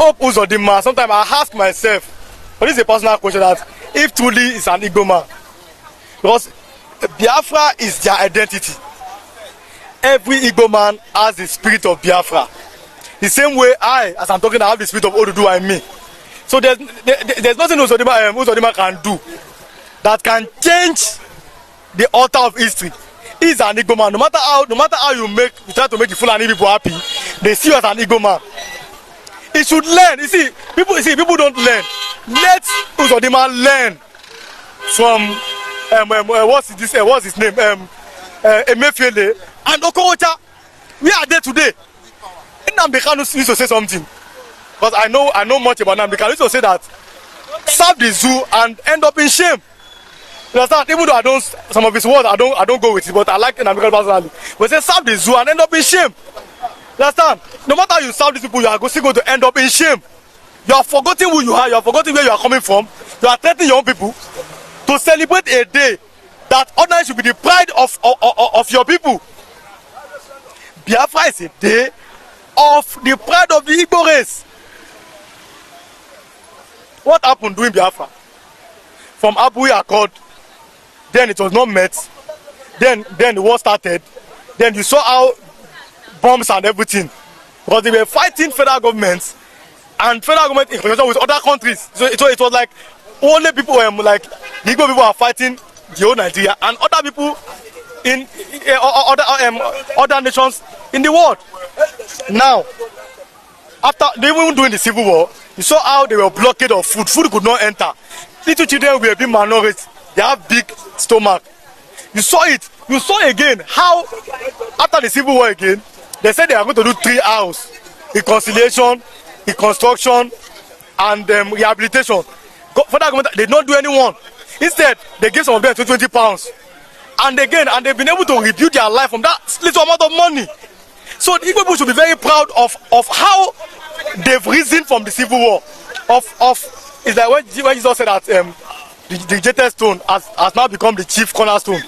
Hope Uzodinma, sometimes I ask myself, but this is a personal question, that if truly is an Igbo man, because Biafra is their identity. Every Igbo man has the spirit of Biafra. The same way I, as I'm talking, I have the spirit of Oduduwa in me. So there's nothing Uzodinma can do that can change the altar of history. He's an Igbo man. No matter how you try to make the Fulani people happy, they see you as an Igbo man. He should learn. You see, people don't learn. Let Uzodinma learn from what's his name? Emefiele and Okorocha. We are there today. Nnamdi Kanu used to say something, because I know much about Nnamdi Kanu. He used to say that serve the zoo and end up in shame. You understand? Even though some of his words I don't go with it, but I like Nnamdi Kanu personally. But say serve the zoo and end up in shame. You understand? No matter how you serve these people, you are still going to end up in shame. You are forgetting who you are. You are forgetting where you are coming from. You are threatening your own people to celebrate a day that ordinarily should be the pride of your people. Biafra is a day of the pride of the Igbo race. What happened during Biafra? From Abui Accord, then it was not met. Then the war started. Then you saw how bombs and everything, because they were fighting federal governments and federal government in conjunction with other countries. So it was like only people like the Igbo people are fighting the whole Nigeria, and other people in other nations in the world. Now, after they even doing the civil war, you saw how they were blockade of food. Food could not enter. Little children were being malnourished. They have big stomach. You saw it. You saw again how after the civil war again, they said they are going to do 3 R's: reconciliation, reconstruction, and rehabilitation. Federal government did not do any one. Instead, they gave some of them 20 pounds. And they've been able to rebuild their life from that little amount of money. So the Igbo people should be very proud of how they've risen from the civil war. It's like when Jesus said that the Jetta stone has now become the chief cornerstone.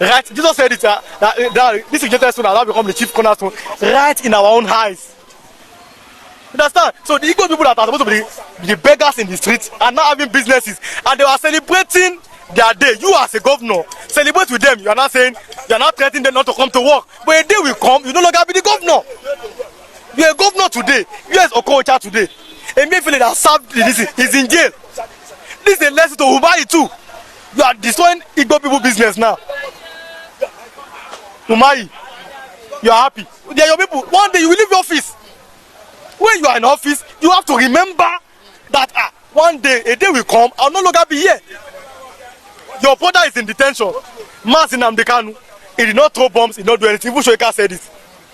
Right? Jesus said it that this Jetta stone has now become the chief cornerstone right in our own eyes. Understand? So the Igbo people that are supposed to be the beggars in the streets are now having businesses, and they are celebrating their day. You as a governor, celebrate with them. You are not saying, you are not threatening them not to come to work. But a day will come, you no longer be the governor. You are a governor today. You are Okorocha today. A Mayfield that served this is in jail. This is a lesson to Umahi too. You are destroying Igbo people business now. Umahi, you are happy. They are your people. One day you will leave your office. When you are in office, you have to remember that one day, a day will come, I will no longer be here. Your brother is in detention. Mas in Nnamdi Kanu, he did not throw bombs, he did not do anything. Even Shoika said it.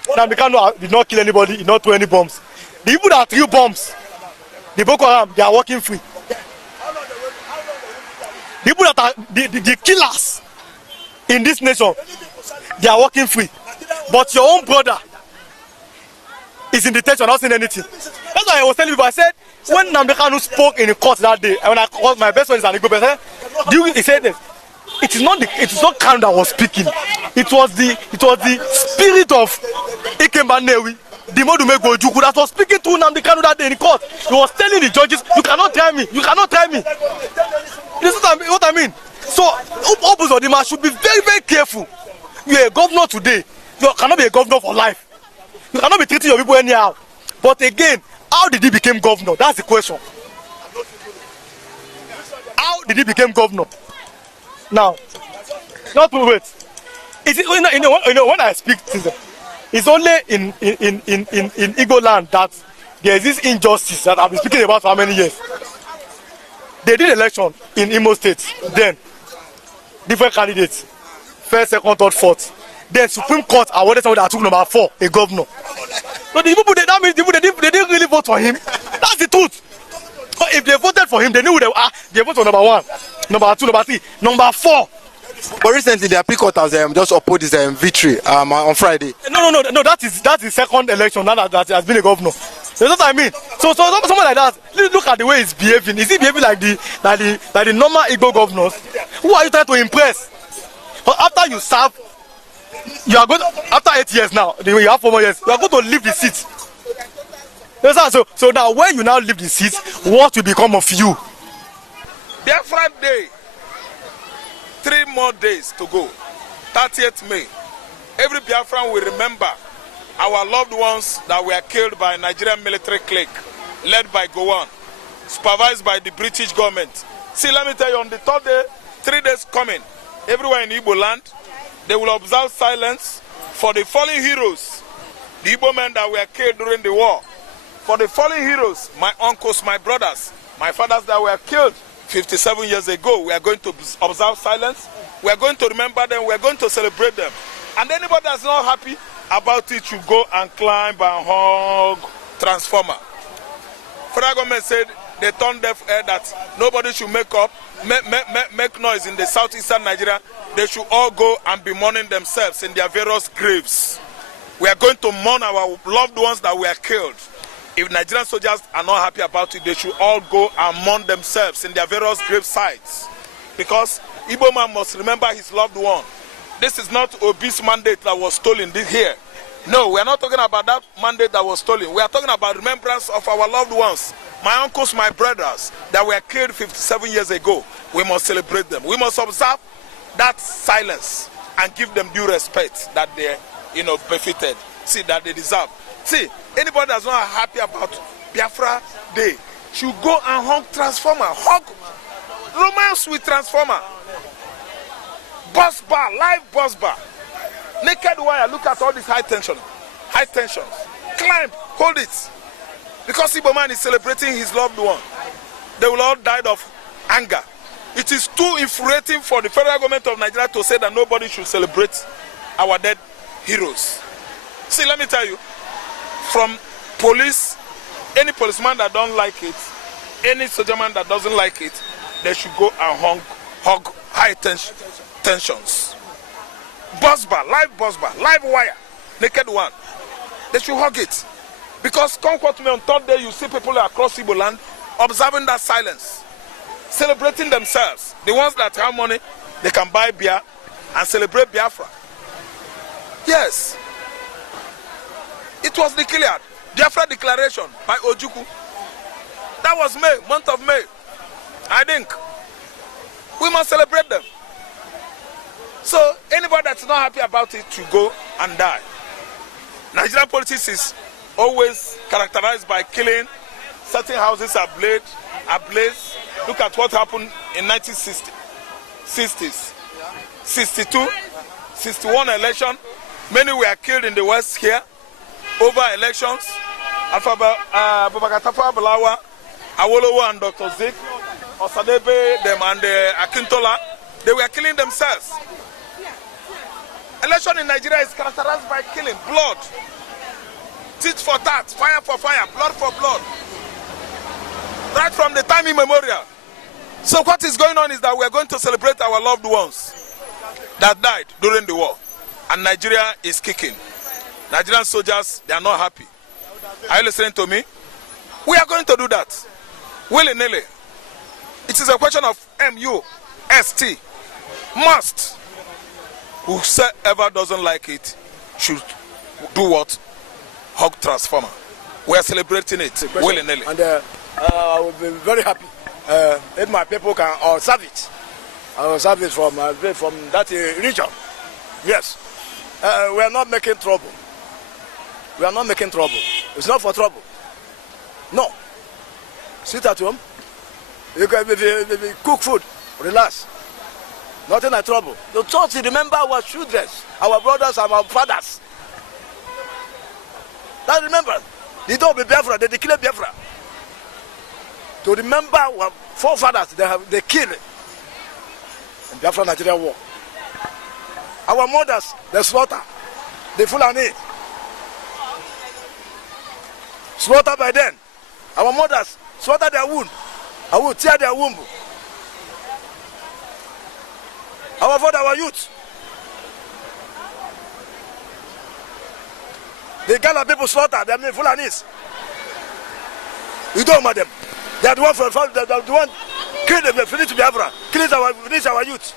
Nnamdi Kanu did not kill anybody, he did not throw any bombs. The people that threw bombs, the Boko Haram, they are working free. The people that are the killers in this nation, they are working free. But your own brother is in detention, not saying anything. That's why I was telling people, I said, when Nnamdi Kanu spoke in the court that day, and when I called my best friend is an Igbo person, he said this, it is not Kanu that was speaking. It was the spirit of Ikemba Newi, the Modume Gojuku, that was speaking to Nnamdi Kanu that day in the court. He was telling the judges, you cannot try me, you cannot try me. This is what I mean. So Uzodinma should be very, very careful. You are a governor today. You cannot be a governor for life. You cannot be treating your people anyhow. But again, how did he become governor? That's the question. How did he become governor? Now, not to wait. When I speak to them, it's only in Igbo land that there is this injustice that I've been speaking about for how many years. They did election in Imo State. Then, different candidates, first, second, third, fourth. Then Supreme Court awarded someone that took number 4, a governor. So the people, that means they didn't really vote for him. That's the truth. But if they voted for him, they knew they voted for number 1, number 2, number 3, number 4. But recently, the appeal court has just opposed his victory on Friday. No. That's the second election now that he has been a governor. That's what I mean. So someone like that, look at the way he's behaving. Is he behaving like the normal Igbo governors? Who are you trying to impress? But after you serve, you are going after 8 years now. You have 4 more years. You are going to leave the seat. Yes, sir. So now when you now leave the seat, what will become of you? Biafra Day, 3 more days to go. 30th May. Every Biafran will remember our loved ones that were killed by Nigerian military clique, led by Gowon, supervised by the British government. See, let me tell you, on the 3rd day, 3 days coming, everywhere in Igbo land, they will observe silence for the fallen heroes, the Igbo men that were killed during the war. For the fallen heroes, my uncles, my brothers, my fathers that were killed 57 years ago, we are going to observe silence. We are going to remember them. We are going to celebrate them. And anybody that's not happy about it should go and climb and hug transformer. Federal government said they turned deaf ear that nobody should make noise in the southeastern Nigeria. They should all go and be mourning themselves in their various graves. We are going to mourn our loved ones that were killed. If Nigerian soldiers are not happy about it, they should all go and mourn themselves in their various grave sites. Because Igbo man must remember his loved one. This is not Obi's mandate that was stolen this here. No, we are not talking about that mandate that was stolen. We are talking about remembrance of our loved ones. My uncles, my brothers that were killed 57 years ago. We must celebrate them. We must observe that silence and give them due respect that they, befitted. See, that they deserve. See, anybody that's not happy about Biafra Day should go and hug transformer. Hug romance with transformer. Bus bar, live bus bar. Naked wire, look at all this high tensions. Climb, hold it. Because Igbo man is celebrating his loved one. They will all die of anger. It is too infuriating for the federal government of Nigeria to say that nobody should celebrate our dead heroes. See, let me tell you, from police, any policeman that don't like it, any soldierman that doesn't like it, they should go and hug high tensions. Bus bar, live wire, naked one. They should hug it. Because come quote me, on 3rd day, you see people across Igbo land observing that silence, celebrating themselves. The ones that have money, they can buy beer and celebrate Biafra. Yes. It was declared, Biafra Declaration by Ojukwu. That was May, month of May. I think we must celebrate them. So anybody that's not happy about it should go and die. Nigerian politics is always characterized by killing. Certain houses are ablaze. Look at what happened in 1960s, 62, 61 election. Many were killed in the West here over elections. Abubakar Tafawa Balewa, Awolowo and Dr. Zik, Osadebe, them and Akintola, they were killing themselves. Election in Nigeria is characterized by killing, blood, tit for tat, fire for fire, blood for blood. Right from the time immemorial. So what is going on is that we are going to celebrate our loved ones that died during the war. And Nigeria is kicking. Nigerian soldiers, they are not happy. Are you listening to me? We are going to do that. Willy-nilly. It is a question of M-U-S-T. Must. Whoever doesn't like it should do what? Hug transformer. We are celebrating it willy-nilly. And I will be very happy if my people can observe it. I will observe it from that region. Yes. We are not making trouble. We are not making trouble. It's not for trouble. No. Sit at home. You can cook food. Relax. Nothing like trouble. The church remember our children, our brothers, and our fathers. That remember. They don't be Biafra, they declare Biafra. To remember our forefathers, they killed in Biafra Nigeria war. Our mothers, they slaughter. The Fulani. Slaughter by then. Our mothers slaughter their womb. I will tear their womb. Our father, our youth. The Ghana people slaughter, they are Fulanis. You don't know them. They are the one kill them, they finish Biafra, finish our youth,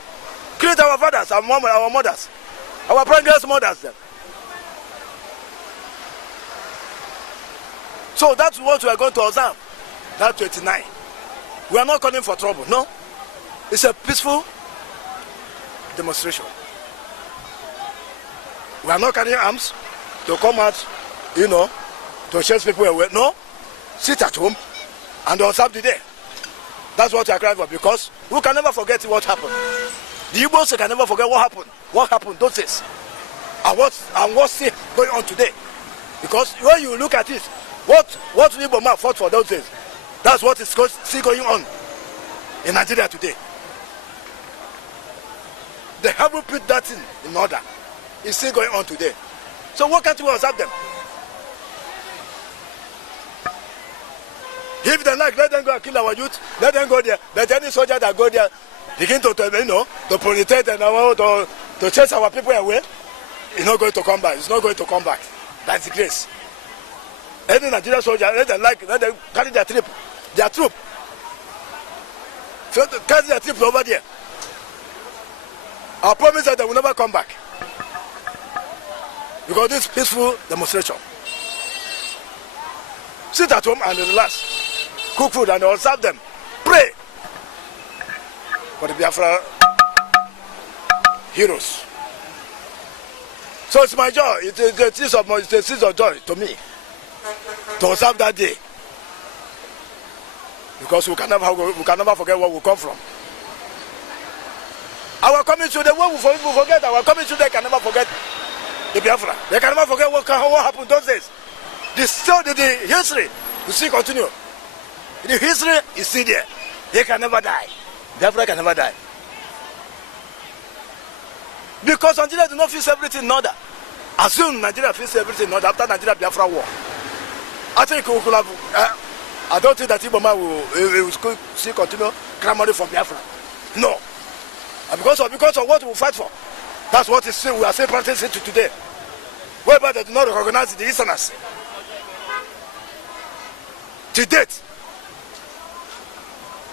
kill our fathers, our mothers, our pregnant mothers. Them. So that's what we are going to observe. That 29. We are not calling for trouble. No. It's a peaceful demonstration. We are not carrying arms to come out, to chase people away. No. Sit at home and observe the day. That's what we are crying for, because we can never forget what happened. The Igbos can never forget what happened. What happened those days. And what's still going on today. Because when you look at it, what the Igbo man fought for those days, that's what is still going on in Nigeria today. They haven't put that in order. It's still going on today. So what can't we observe them? If they like, let them go and kill our youth. Let them go there. But any soldier that go there begin to penetrate and to chase our people away, it's not going to come back. It's not going to come back. That's the grace. Any Nigerian soldier, let them carry their troop. Carry their troop over there. I promise that they will never come back. Because this peaceful demonstration. Sit at home and relax. Cook food and observe them. Pray for the Biafra heroes. So it's my joy. It's a sense of joy to me to observe that day. Because we can never forget where we come from. Our coming children, what we forget, our coming children can never forget the Biafra. They can never forget what happened those days. The history will still continue. The history is still there. They can never die. Biafra can never die. Because Nigeria do not fix everything in order. As soon as Nigeria fix everything in order after Nigeria Biafra war, I think we could have. I don't think that Iboma will still continue clamoring for Biafra. No. And because of what we fight for, that's what we are still practicing today. Whereby they do not recognize the Easterners. To date.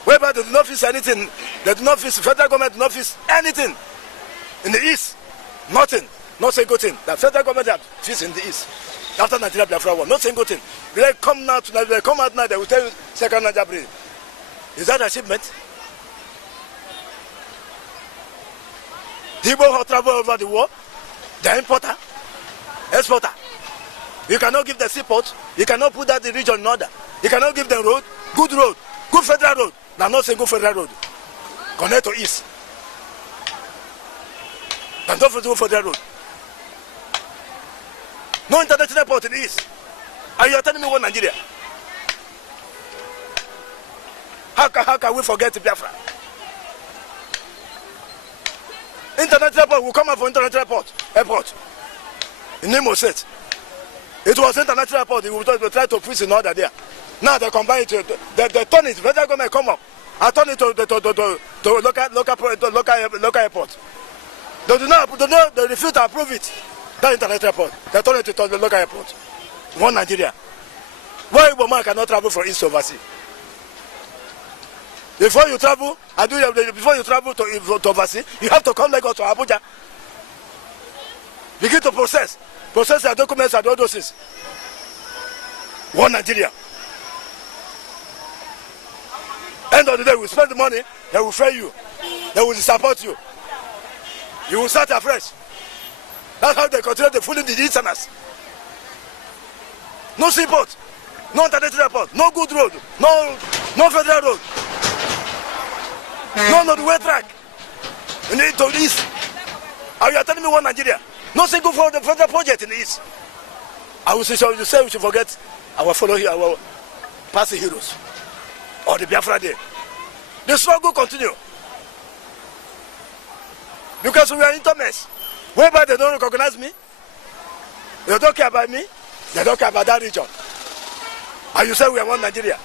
Whereby they do not fix anything, they do not fix, the federal government do not fix anything in the East. Nothing. Not a single thing. The federal government has fixed in the East. After Nigeria Biafra war, not a single thing. They come out now, they will tell you second Nigeria breed. Is that achievement? The Igbo who travel over the war, the importer, exporter. You cannot give the seaport, you cannot put that the region in order. You cannot give them road, good federal road. Now not saying good federal road. Connect to East. And don't do federal road. No international port in the East. And you are telling me what Nigeria? How can we forget Biafra? International port will come out for international airport in Imo State. It was international port. They will try to put in order there. Now they combine it. They turn it. Federal government come up and turn it to local airport. They refuse to approve it. That international port. They turn it to the local airport. One Nigeria. Why Iboma cannot travel from East overseas? Before you travel, to overseas, you have to come Lagos to Abuja. Begin to process your documents and all those things. One Nigeria. End of the day, we spend the money, they will fail you. They will support you. You will start afresh. That's how they continue to fool the Easterners. No seaport, no international airport, no good road, no federal road. No the track. In the East. Are you telling me one Nigeria? No single for the federal project in the East. I will say we should forget our past heroes. Or the Biafra Day. The struggle continue. Because we are in mess. Whereby they don't recognize me, they don't care about me, they don't care about that region. And you say we are one Nigeria.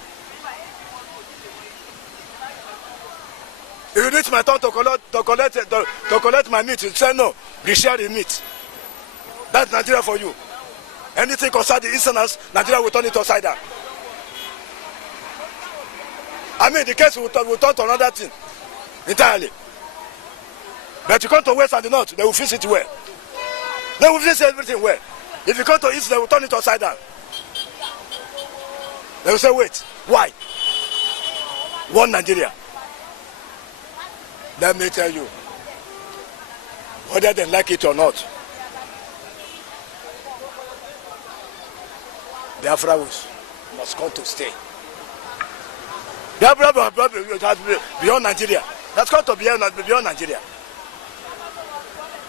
If you reach my turn to collect my meat, you say no, we share the meat. That's Nigeria for you. Anything concerning the Easterners, Nigeria will turn it upside down. I mean, the case will turn to another thing entirely. But you come to West and the North, they will fix it well. They will fix everything well. If you come to East, they will turn it upside down. They will say, wait, why? One Nigeria. Let me tell you, whether they like it or not, Biafra must come to stay. Biafra has beyond Nigeria. That's come to beyond Nigeria.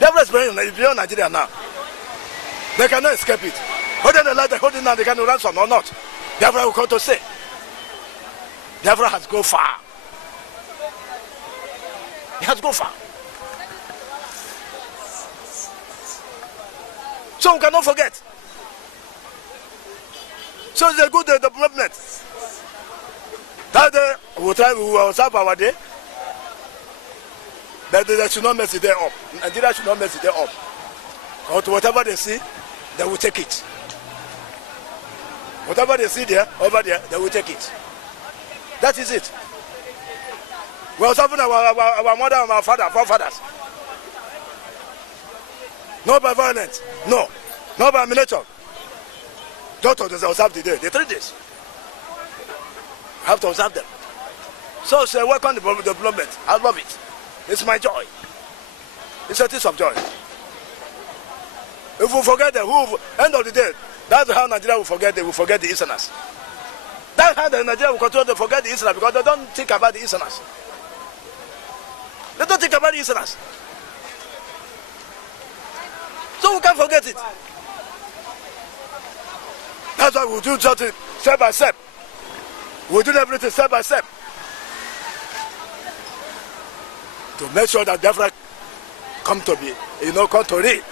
Biafra is beyond Nigeria now. They cannot escape it. Whether they like the holding now, they can ransom or not. Biafra will come to stay. Biafra has gone far. He has gone far. So we cannot forget. So it's a good development. That day we will observe our day. That they should not mess it there up. Nigeria should not mess it there up. Or to whatever they see, they will take it. Whatever they see there, over there, they will take it. That is it. We are observing our mother and our father, forefathers. Not by violence, no. Not by militia. Just to observe the day, the 3 days. I have to observe them. So say, welcome the development. I love it. It's my joy. It's a taste of joy. If we forget them, end of the day, that's how Nigeria will forget. They will forget the Easterners. That's how Nigeria will continue to forget the Easterners because they don't think about the Easterners. They don't think about the Easterners. So we can't forget it. That's why we do something step by step. We do everything step by step to make sure that Biafra come to be, come to read,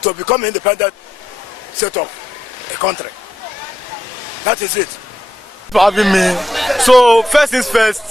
to become independent set of a country. That is it. For having me. So first things first.